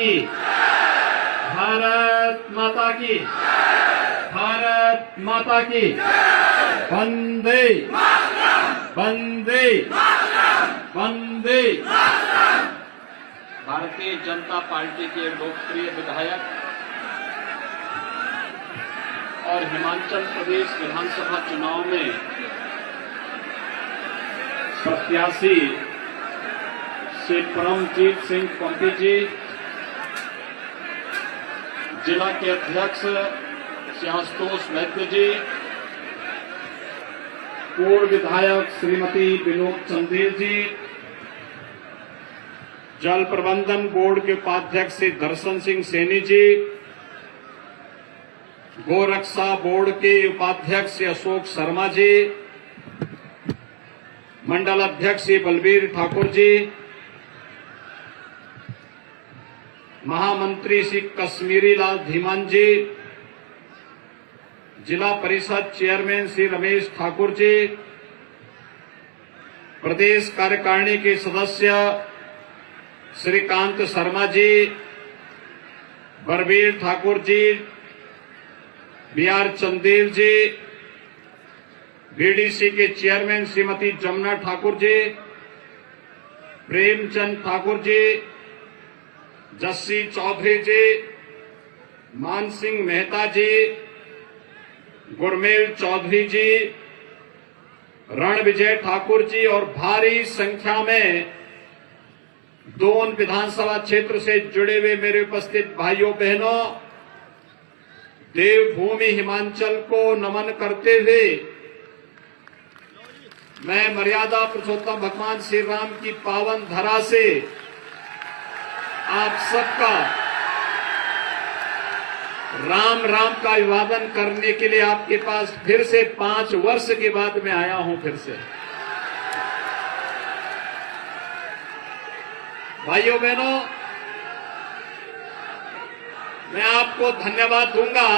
की, भारत माता की, भारत माता की, वंदे वंदे वंदे। भारतीय जनता पार्टी के लोकप्रिय विधायक और हिमाचल प्रदेश विधानसभा चुनाव में प्रत्याशी श्री परमजीत सिंह पंपी जी, जिला के अध्यक्ष श्री आशुतोष वैद्य जी, पूर्व विधायक श्रीमती विनोद चंदेल जी, जल प्रबंधन बोर्ड के उपाध्यक्ष श्री दर्शन सिंह सैनी जी, गोरक्षा बोर्ड के उपाध्यक्ष श्री अशोक शर्मा जी, मंडल अध्यक्ष श्री बलबीर ठाकुर जी, महामंत्री श्री कश्मीरी लाल धीमान जी, जिला परिषद चेयरमैन श्री रमेश ठाकुर जी, प्रदेश कार्यकारिणी के सदस्य श्रीकांत शर्मा जी, बलबीर ठाकुर जी, बीआर चंदेल जी, बीडीसी के चेयरमैन श्रीमती जमुना ठाकुर जी, प्रेमचंद ठाकुर जी, जस्सी चौधरी जी, मानसिंह मेहता जी, गुरमेल चौधरी जी, रण विजय ठाकुर जी और भारी संख्या में दोन विधानसभा क्षेत्र से जुड़े हुए मेरे उपस्थित भाइयों बहनों, देवभूमि हिमाचल को नमन करते हुए मैं मर्यादा पुरुषोत्तम भगवान श्री राम की पावन धरा से आप सबका राम राम का अभिवादन करने के लिए आपके पास फिर से 5 वर्ष के बाद मैं आया हूं। फिर से भाइयों बहनों, मैं आपको धन्यवाद दूंगा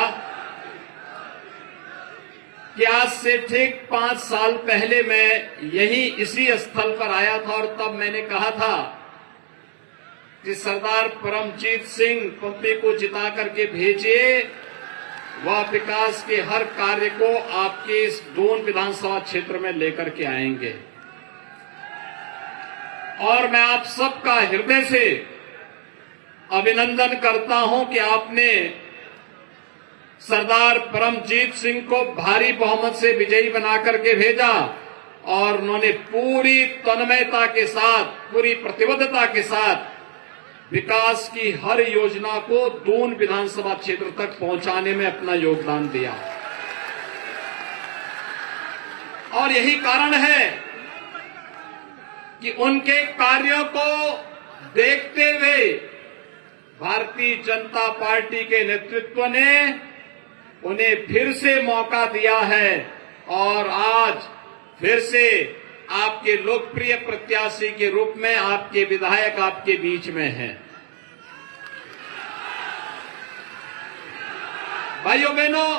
कि आज से ठीक 5 साल पहले मैं यही इसी स्थल पर आया था और तब मैंने कहा था कि सरदार परमजीत सिंह पंपी को जिता करके भेजिए, वह विकास के हर कार्य को आपके इस दोन विधानसभा क्षेत्र में लेकर के आएंगे। और मैं आप सबका हृदय से अभिनंदन करता हूं कि आपने सरदार परमजीत सिंह को भारी बहुमत से विजयी बना करके भेजा और उन्होंने पूरी तन्मयता के साथ, पूरी प्रतिबद्धता के साथ विकास की हर योजना को दून विधानसभा क्षेत्र तक पहुंचाने में अपना योगदान दिया। और यही कारण है कि उनके कार्यों को देखते हुए भारतीय जनता पार्टी के नेतृत्व ने उन्हें फिर से मौका दिया है और आज फिर से आपके लोकप्रिय प्रत्याशी के रूप में आपके विधायक आपके बीच में हैं। भाइयों बहनों,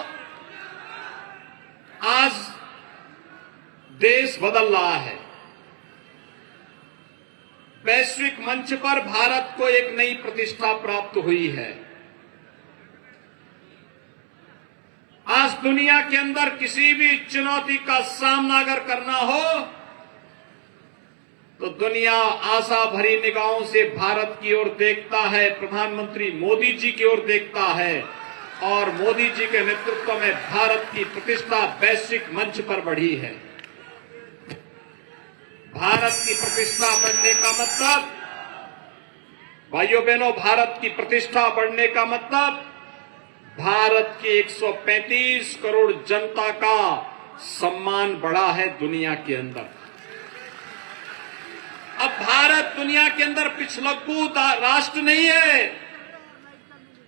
आज देश बदल रहा है। वैश्विक मंच पर भारत को एक नई प्रतिष्ठा प्राप्त हुई है। आज दुनिया के अंदर किसी भी चुनौती का सामना अगर करना हो तो दुनिया आशा भरी निगाहों से भारत की ओर देखता है, प्रधानमंत्री मोदी जी की ओर देखता है और मोदी जी के नेतृत्व में भारत की प्रतिष्ठा वैश्विक मंच पर बढ़ी है। भारत की प्रतिष्ठा बढ़ने का मतलब, भाइयों बहनों, भारत की प्रतिष्ठा बढ़ने का मतलब भारत की 135 करोड़ जनता का सम्मान बढ़ा है दुनिया के अंदर। अब भारत दुनिया के अंदर पिछलग्गू राष्ट्र नहीं है,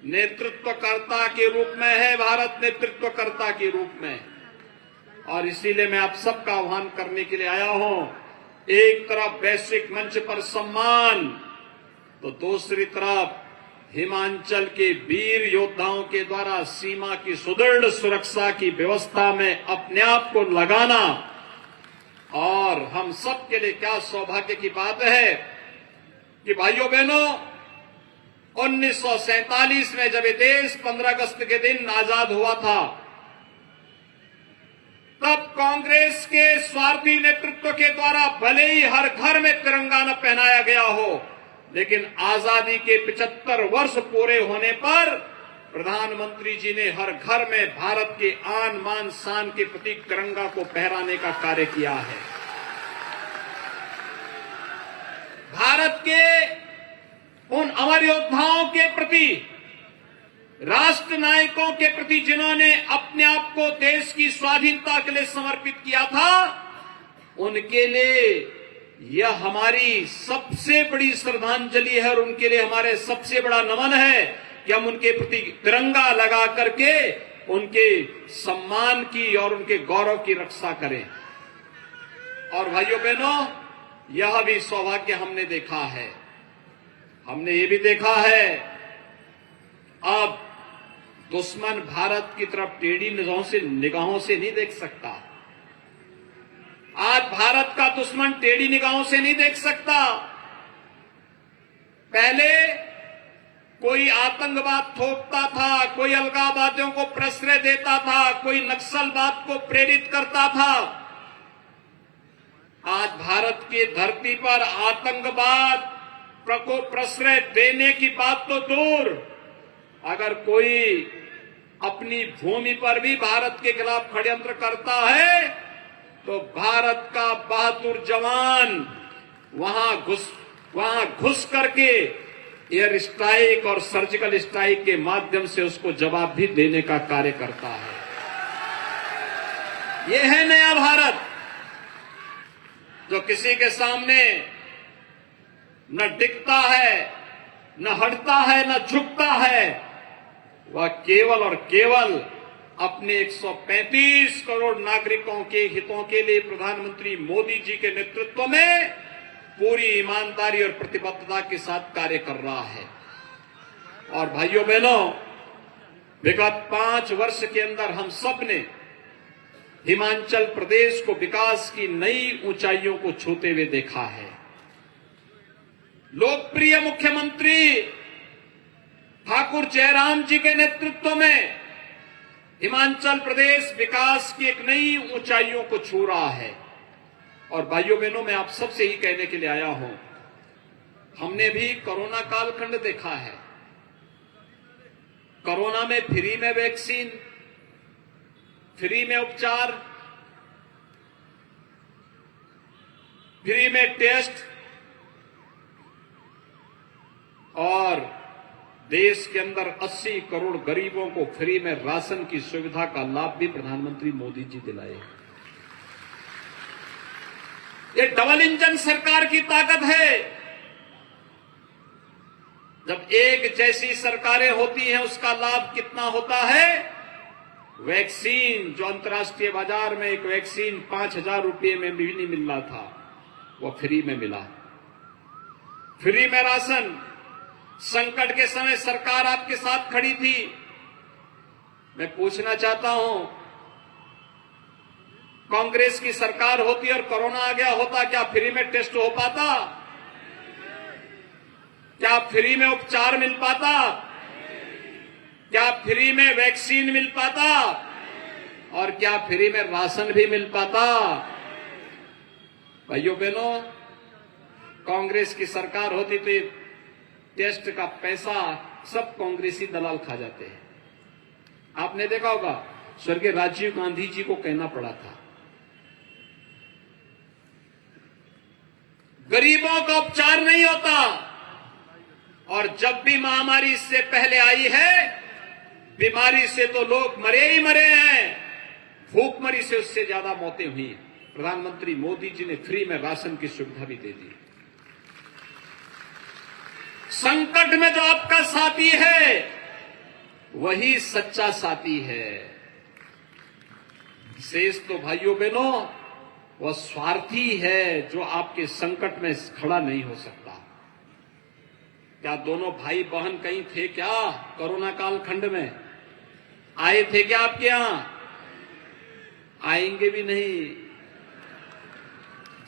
नेतृत्वकर्ता के रूप में है भारत, नेतृत्वकर्ता के रूप में। और इसीलिए मैं आप सबका आह्वान करने के लिए आया हूं। एक तरफ वैश्विक मंच पर सम्मान तो दूसरी तरफ हिमाचल के वीर योद्धाओं के द्वारा सीमा की सुदृढ़ सुरक्षा की व्यवस्था में अपने आप को लगाना। और हम सब के लिए क्या सौभाग्य की बात है कि भाइयों बहनों, 1947 में जब ये देश 15 अगस्त के दिन आजाद हुआ था, तब कांग्रेस के स्वार्थी नेतृत्व के द्वारा भले ही हर घर में तिरंगा न पहनाया गया हो, लेकिन आजादी के 75 वर्ष पूरे होने पर प्रधानमंत्री जी ने हर घर में भारत के आन मान शान के प्रतीक तिरंगा को फहराने का कार्य किया है। भारत के उन अमर योद्धाओं के प्रति, राष्ट्र नायकों के प्रति जिन्होंने अपने आप को देश की स्वाधीनता के लिए समर्पित किया था, उनके लिए यह हमारी सबसे बड़ी श्रद्धांजलि है और उनके लिए हमारे सबसे बड़ा नमन है कि हम उनके प्रति तिरंगा लगा करके उनके सम्मान की और उनके गौरव की रक्षा करें। और भाइयों बहनों, यह भी सौभाग्य हमने देखा है, हमने ये भी देखा है, अब दुश्मन भारत की तरफ टेढ़ी निगाहों से नहीं देख सकता। आज भारत का दुश्मन टेढ़ी निगाहों से नहीं देख सकता। पहले कोई आतंकवाद थोपता था, कोई अलगाववादियों को प्रश्रय देता था, कोई नक्सलवाद को प्रेरित करता था। आज भारत की धरती पर आतंकवाद को प्रश्रय देने की बात तो दूर, अगर कोई अपनी भूमि पर भी भारत के खिलाफ षड्यंत्र करता है तो भारत का बहादुर जवान वहां घुस करके एयर स्ट्राइक और सर्जिकल स्ट्राइक के माध्यम से उसको जवाब भी देने का कार्य करता है। ये है नया भारत, जो किसी के सामने न टिकता है, न हटता है, न झुकता है। वह केवल और केवल अपने 135 करोड़ नागरिकों के हितों के लिए प्रधानमंत्री मोदी जी के नेतृत्व में पूरी ईमानदारी और प्रतिबद्धता के साथ कार्य कर रहा है। और भाइयों बहनों, विगत 5 वर्ष के अंदर हम सब ने हिमाचल प्रदेश को विकास की नई ऊंचाइयों को छूते हुए देखा है। लोकप्रिय मुख्यमंत्री ठाकुर जयराम जी के नेतृत्व में हिमाचल प्रदेश विकास की एक नई ऊंचाइयों को छू रहा है। और भाइयों बहनों, मैं आप सबसे ही कहने के लिए आया हूं, हमने भी कोरोना कालखंड देखा है। कोरोना में फ्री में वैक्सीन, फ्री में उपचार, फ्री में टेस्ट और देश के अंदर 80 करोड़ गरीबों को फ्री में राशन की सुविधा का लाभ भी प्रधानमंत्री मोदी जी दिलाए। ये डबल इंजन सरकार की ताकत है। जब एक जैसी सरकारें होती हैं उसका लाभ कितना होता है। वैक्सीन, जो अंतर्राष्ट्रीय बाजार में एक वैक्सीन 5,000 रुपये में भी नहीं मिल रहा था, वो फ्री में मिला। फ्री में राशन, संकट के समय सरकार आपके साथ खड़ी थी। मैं पूछना चाहता हूं, कांग्रेस की सरकार होती और कोरोना आ गया होता, क्या फ्री में टेस्ट हो पाता? क्या फ्री में उपचार मिल पाता? क्या फ्री में वैक्सीन मिल पाता? और क्या फ्री में राशन भी मिल पाता? भाइयों बहनों, कांग्रेस की सरकार होती तो टेस्ट का पैसा सब कांग्रेसी दलाल खा जाते हैं। आपने देखा होगा, स्वर्गीय राजीव गांधी जी को कहना पड़ा था, गरीबों का उपचार नहीं होता। और जब भी महामारी इससे पहले आई है, बीमारी से तो लोग मरे ही मरे हैं, भूखमरी से उससे ज्यादा मौतें हुई। प्रधानमंत्री मोदी जी ने फ्री में राशन की सुविधा भी दे दी। संकट में जो आपका साथी है वही सच्चा साथी है। शेष तो भाइयों बहनों वह स्वार्थी है जो आपके संकट में खड़ा नहीं हो सकता। क्या दोनों भाई बहन कहीं थे क्या? कोरोना कालखंड में आए थे क्या आपके यहां? आएंगे भी नहीं।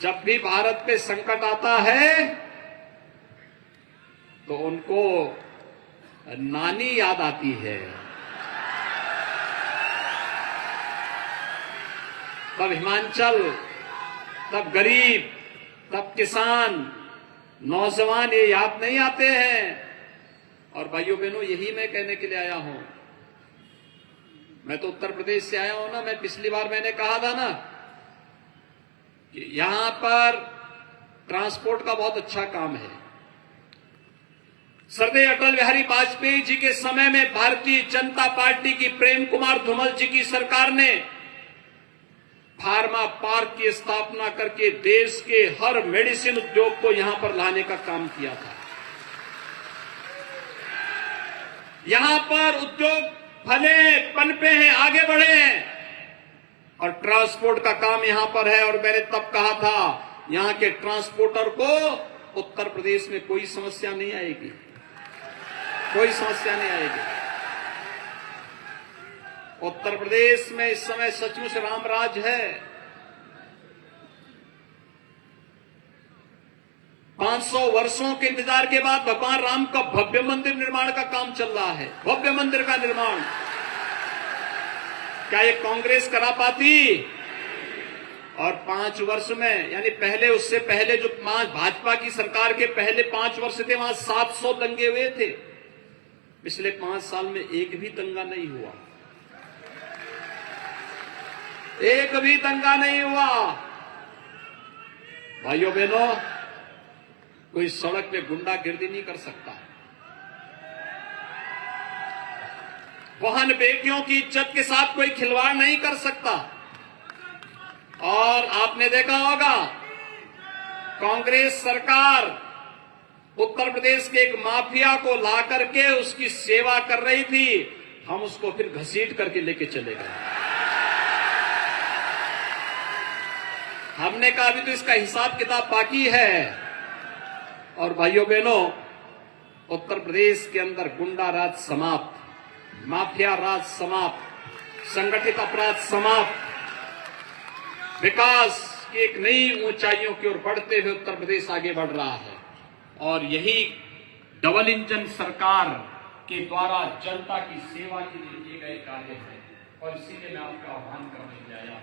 जब भी भारत पे संकट आता है तो उनको नानी याद आती है। तब हिमाचल, तब गरीब, तब किसान, नौजवान ये याद नहीं आते हैं। और भाइयों बहनों, यही मैं कहने के लिए आया हूं। मैं तो उत्तर प्रदेश से आया हूं ना। मैं पिछली बार मैंने कहा था ना कि यहां पर ट्रांसपोर्ट का बहुत अच्छा काम है। सरदेय अटल बिहारी वाजपेयी जी के समय में भारतीय जनता पार्टी की प्रेम कुमार धूमल जी की सरकार ने फार्मा पार्क की स्थापना करके देश के हर मेडिसिन उद्योग को यहां पर लाने का काम किया था। यहां पर उद्योग फले, पनपे हैं, आगे बढ़े हैं और ट्रांसपोर्ट का काम यहां पर है। और मैंने तब कहा था, यहां के ट्रांसपोर्टर को उत्तर प्रदेश में कोई समस्या नहीं आएगी, कोई समस्या नहीं आएगी। उत्तर प्रदेश में इस समय सचमुच रामराज है। 500 वर्षों के इंतजार के बाद भगवान राम का भव्य मंदिर निर्माण का काम चल रहा है। भव्य मंदिर का निर्माण क्या ये कांग्रेस करा पाती? और 5 वर्ष में, यानी पहले, उससे पहले जो भाजपा की सरकार के पहले 5 वर्ष थे, वहां 700 दंगे हुए थे। पिछले 5 साल में एक भी दंगा नहीं हुआ, एक भी दंगा नहीं हुआ। भाइयों बहनों, कोई सड़क पे गुंडागिर्दी नहीं कर सकता। वाहन बेटियों की इज्जत के साथ कोई खिलवाड़ नहीं कर सकता। और आपने देखा होगा, कांग्रेस सरकार उत्तर प्रदेश के एक माफिया को ला करके उसकी सेवा कर रही थी। हम उसको फिर घसीट करके लेके चले गए। हमने कहा अभी तो इसका हिसाब किताब बाकी है। और भाइयों बहनों, उत्तर प्रदेश के अंदर गुंडा राज समाप्त, माफिया राज समाप्त, संगठित अपराध समाप्त, विकास की एक नई ऊंचाइयों की ओर बढ़ते हुए उत्तर प्रदेश आगे बढ़ रहा है। और यही डबल इंजन सरकार के द्वारा जनता की सेवा के लिए किए गए कार्य हैं। और इसीलिए मैं आपका आह्वान करने के लिए आया हूं।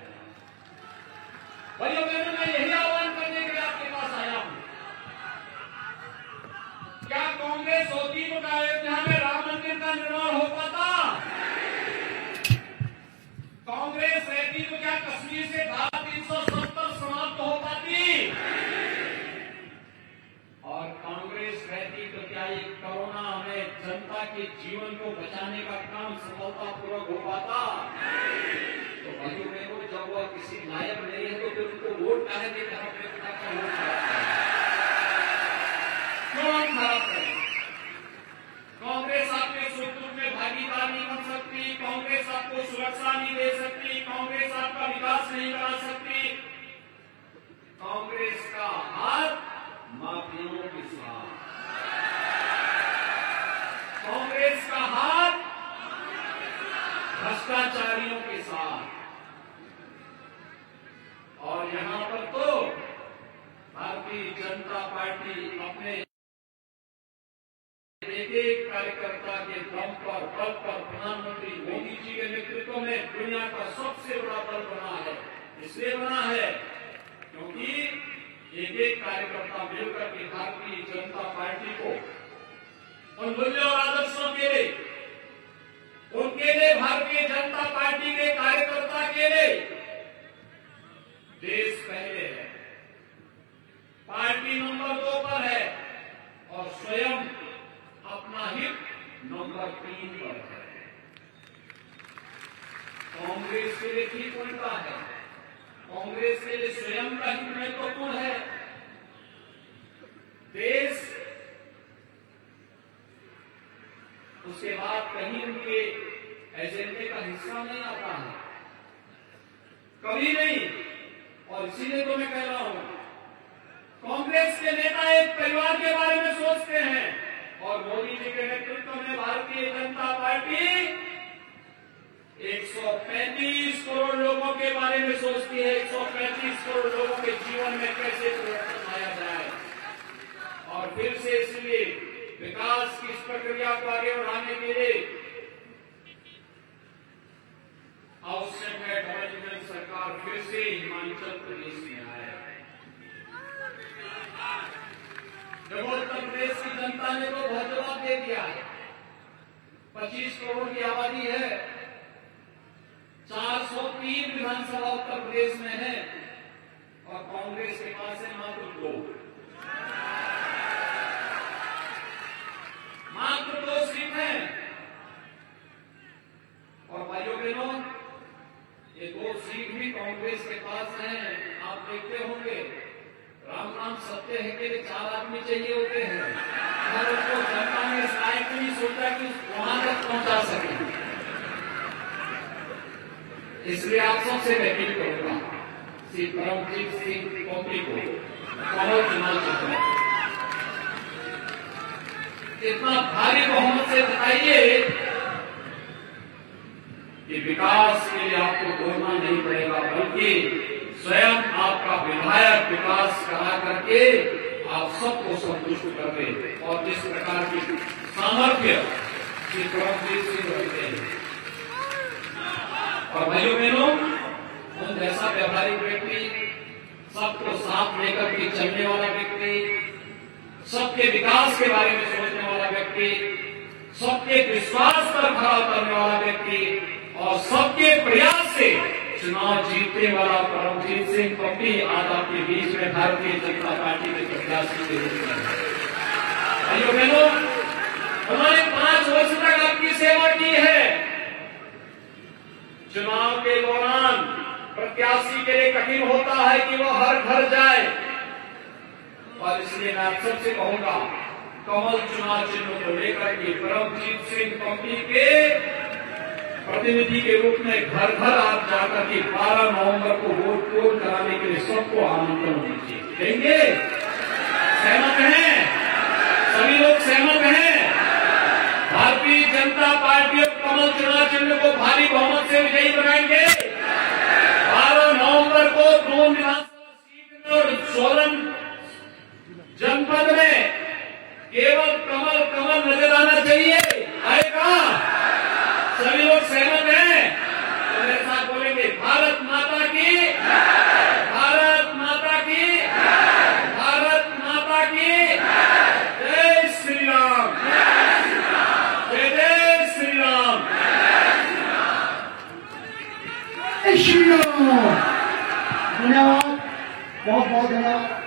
भाइयों बहनों, मैं यही आह्वान करने के लिए आपके पास आया हूं। क्या कांग्रेस होती तो क्या अयोध्या में राम मंदिर का निर्माण हो पाता? कांग्रेस रहती तो क्या कश्मीर से धारा 370 समाप्त हो पाती? और कांग्रेस रहती तो क्या ये कोरोना में जनता के जीवन को बचाने का काम सफलतापूर्वक हो पाता? तो भाइयों बहनों, जब वह किसी लायक नहीं है तो फिर उनको वोट काहे देकर अपने पिता का वोट खराब करें? क्यों हम खराब करें? कांग्रेस आपके सुख दुख में भागीदार नहीं बन सकती, कांग्रेस आपको सुरक्षा नहीं दे सकती, कांग्रेस आपका विकास नहीं करा सकती। कांग्रेस का हाथ माफियाओं के साथ, कांग्रेस का हाथ भ्रष्टाचारियों के साथ। और यहां पर तो भारतीय जनता पार्टी अपने एक कार्यकर्ता के दम पर, बल पर प्रधानमंत्री मोदी जी के नेतृत्व में दुनिया का सबसे बड़ा दल बना है। इसलिए बना है क्योंकि एक कार्यकर्ता मिलकर के भारतीय जनता पार्टी को उन मूल्यों और आदर्शों के लिए, उनके लिए, भारतीय जनता पार्टी के कार्यकर्ता के लिए देश पहले है, पार्टी नंबर 2 पर है और स्वयं अपना हित नंबर 3 पर है। कांग्रेस के लिए ठीक उल्टा है। कांग्रेस के लिए स्वयं का हित महत्वपूर्ण है। देश, उसके बाद कहीं उनके एजेंडे का हिस्सा नहीं आता है, कभी नहीं। और इसीलिए तो मैं कह रहा हूं, कांग्रेस के नेता एक परिवार के बारे में सोचते हैं और मोदी जी के नेतृत्व में भारतीय जनता पार्टी 135 करोड़ लोगों के बारे में सोचती है। 135 करोड़ लोगों के जीवन में कैसे परिवर्तन लाया जाए। और फिर से इसलिए विकास की इस प्रकार प्रक्रिया को आगे बढ़ाने के लिए आवश्यक है गवर्नमेंट सरकार फिर से हिमाचल प्रदेश में आए। जब उत्तर प्रदेश की जनता ने तो बहुत जवाब दे दिया है। 25 करोड़ की आबादी है, 403 विधानसभा उत्तर प्रदेश में है और कांग्रेस के पास है मात्र 2 सीट है। और भाइयों बहनों, ये 2 सीट भी कांग्रेस के पास हैं। आप देखते होंगे राम सत्य है के लिए 4 आदमी चाहिए होते हैं, और उसको जनता ने इस लायक नहीं सोचा कि वहां तक पहुंचा सके। इसलिए आप सबसे मैं अपील करूंगा श्री परमजीत सिंह पम्पी को कमल चुनाव चिन्ह इतना भारी बहुमत से बताइए कि विकास के लिए आपको बोलना नहीं पड़ेगा, बल्कि स्वयं आपका विधायक विकास करा करके आप सबको संतुष्ट कर दे। और जिस प्रकार की सामर्थ्य श्री परमजीत सिंह रखते हैं, और भाइयों बहनों, उन जैसा व्यवहारिक व्यक्ति, सबको साथ लेकर के चलने वाला व्यक्ति, सबके विकास के बारे में सोचने वाला व्यक्ति, सबके विश्वास पर खड़ा उतरने वाला व्यक्ति और सबके प्रयास से चुनाव जीतने वाला परमजीत सिंह पम्पी आज आपके बीच में भारतीय जनता पार्टी के प्रत्याशी के रूप में। भाइयों बहनों, उन्होंने 5 वर्ष तक आपकी सेवा की है। चुनाव के दौरान प्रत्याशी के लिए कठिन होता है कि वो हर घर जाए, और इसलिए मैं आप सबसे कहूंगा कमल चुनाव चिन्ह को लेकर के परमजीत सिंह पम्पी के प्रतिनिधि के रूप में घर घर आप जाकर के 12 नवंबर को वोट पोल कराने के लिए सबको आमंत्रण दीजिए। देंगे? सहमत हैं? सभी लोग सहमत हैं? भारतीय जनता पार्टी और कमल चुनाव चिन्ह को भारी बहुमत से विजयी बनाएंगे। 12 नवंबर को 2 विधानसभा सीट में और सोलन जनपद में केवल कमल कमल नजर आना चाहिए। आएगा? सभी लोग सहमत हैं? तो मेरे साथ बोलेंगे भारत माता की, भारत माता की, भारत माता की जय श्री राम, जय जय श्री राम, जय श्री राम। धन्यवाद, बहुत बहुत धन्यवाद।